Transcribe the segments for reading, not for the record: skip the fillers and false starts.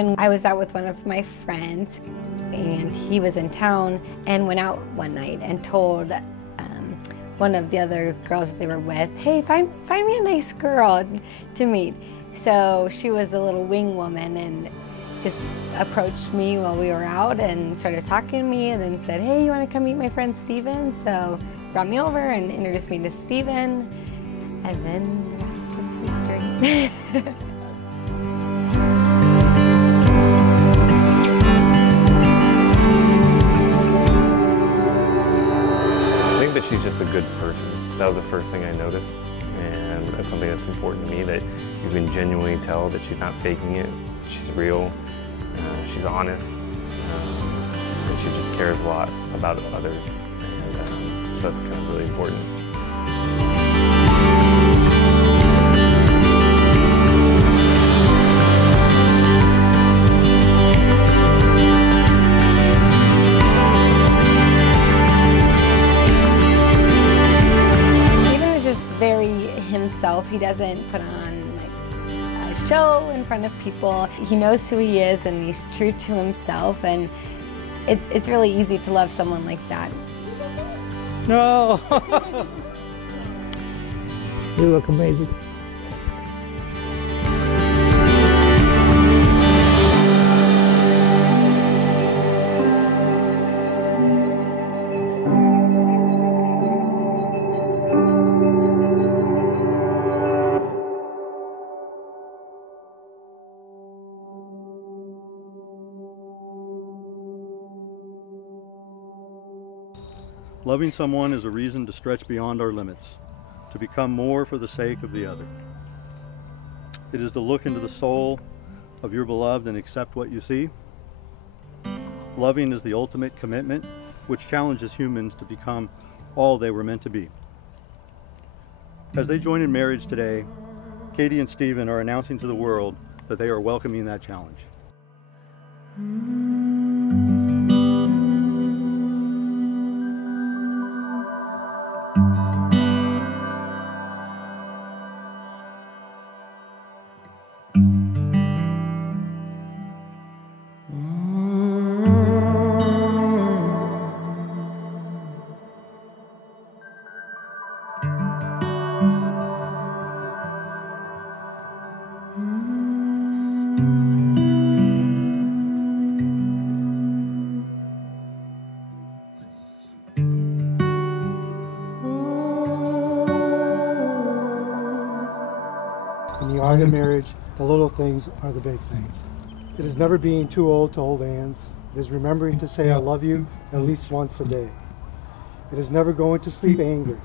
when I was out with one of my friends, and he was in town and went out one night and told one of the other girls that they were with, hey, find me a nice girl to meet. So she was a little wing woman and just approached me while we were out and started talking to me and then said, hey, you want to come meet my friend Steven? So brought me over and introduced me to Steven, and then the rest is history. I think that she's just a good person. That was the first thing I noticed, and that's something that's important to me, that you can genuinely tell that she's not faking it. She's real, she's honest, and she just cares a lot about others, and so that's kind of really important. Very himself. He doesn't put on like a show in front of people. He knows who he is and he's true to himself, and it's really easy to love someone like that. No! You look amazing. Loving someone is a reason to stretch beyond our limits, to become more for the sake of the other. It is to look into the soul of your beloved and accept what you see. Loving is the ultimate commitment, which challenges humans to become all they were meant to be. As they join in marriage today, Katie and Steven are announcing to the world that they are welcoming that challenge. In the art of marriage, the little things are the big things. It is never being too old to hold hands. It is remembering to say I love you at least once a day. It is never going to sleep angry.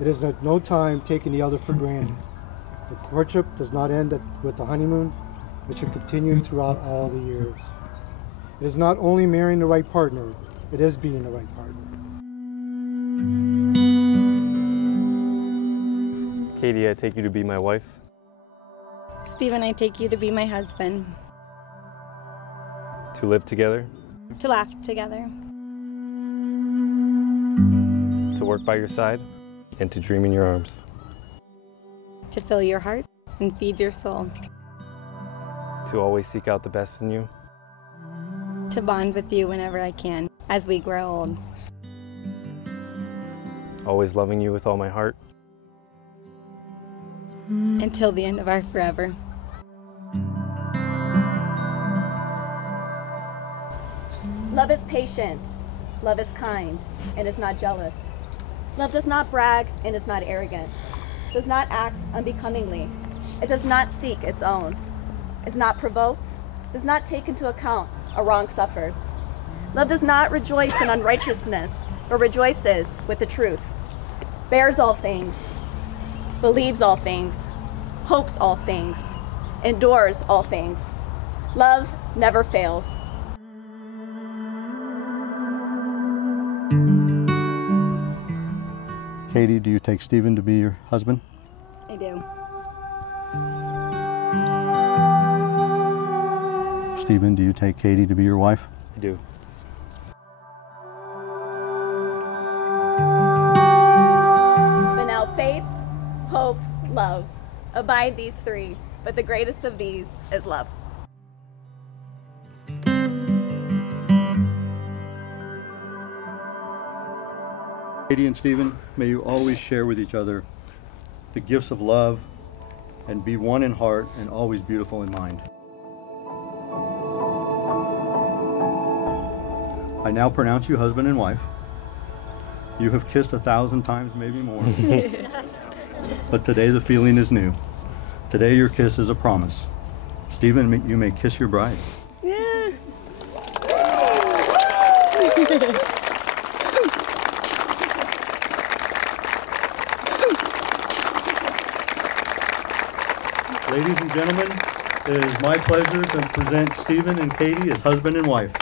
It is at no time taking the other for granted. The courtship does not end with the honeymoon. It should continue throughout all the years. It is not only marrying the right partner, it is being the right partner. Katie, I take you to be my wife. Steven, I take you to be my husband. To live together. To laugh together. To work by your side. And to dream in your arms. To fill your heart and feed your soul. To always seek out the best in you. To bond with you whenever I can, as we grow old. Always loving you with all my heart. Until the end of our forever. Love is patient, love is kind, and is not jealous. Love does not brag and is not arrogant, does not act unbecomingly. It does not seek its own, is not provoked, does not take into account a wrong suffered. Love does not rejoice in unrighteousness, but rejoices with the truth, bears all things, believes all things, hopes all things, endures all things. Love never fails. Katie, do you take Steven to be your husband? I do. Steven, do you take Katie to be your wife? I do. But now faith, hope, love. Abide these three, but the greatest of these is love. Katie and Stephen, may you always share with each other the gifts of love and be one in heart and always beautiful in mind. I now pronounce you husband and wife. You have kissed 1,000 times, maybe more. But today the feeling is new. Today your kiss is a promise. Stephen, you may kiss your bride. Yeah. Ladies and gentlemen, it is my pleasure to present Stephen and Katie as husband and wife.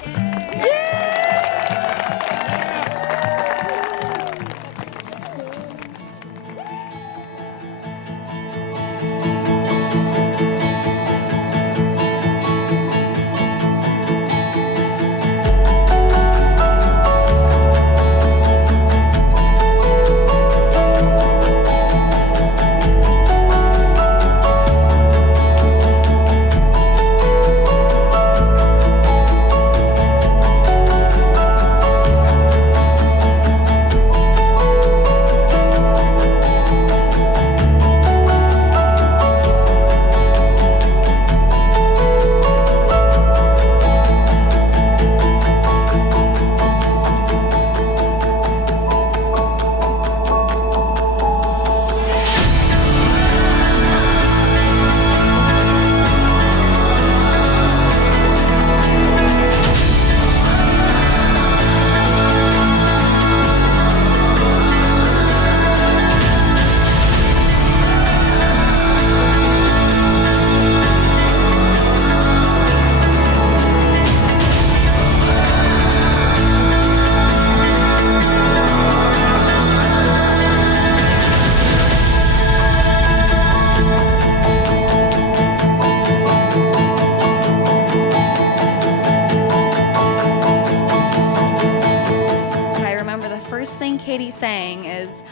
Katie saying is,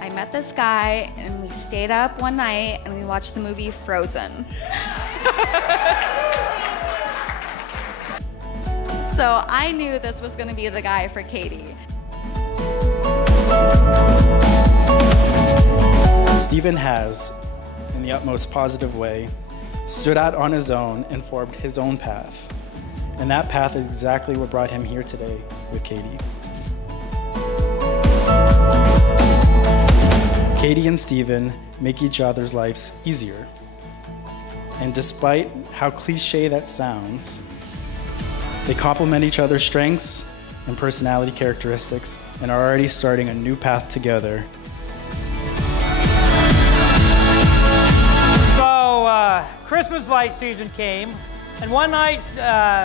I met this guy and we stayed up one night and we watched the movie Frozen. So I knew this was going to be the guy for Katie. Stephen has, in the utmost positive way, stood out on his own and formed his own path. And that path is exactly what brought him here today with Katie. Katie and Stephen make each other's lives easier. And despite how cliche that sounds, they complement each other's strengths and personality characteristics and are already starting a new path together. So, Christmas light season came, and one night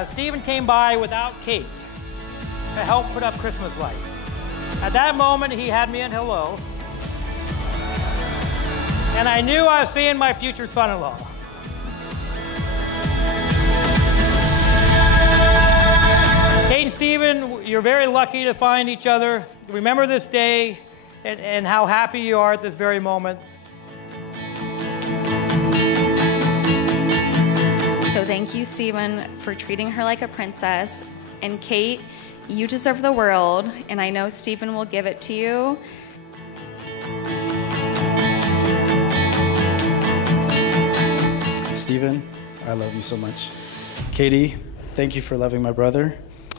Stephen came by without Kate to help put up Christmas lights. At that moment, he had me in hello, and I knew I was seeing my future son-in-law. Kate and Stephen, you're very lucky to find each other. Remember this day and how happy you are at this very moment. So thank you, Stephen, for treating her like a princess. And Kate, you deserve the world, and I know Stephen will give it to you. Stephen, I love you so much. Katie, thank you for loving my brother.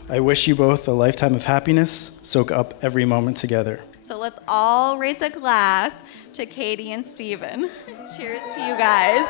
I wish you both a lifetime of happiness. Soak up every moment together. So let's all raise a glass to Katie and Stephen. Cheers to you guys.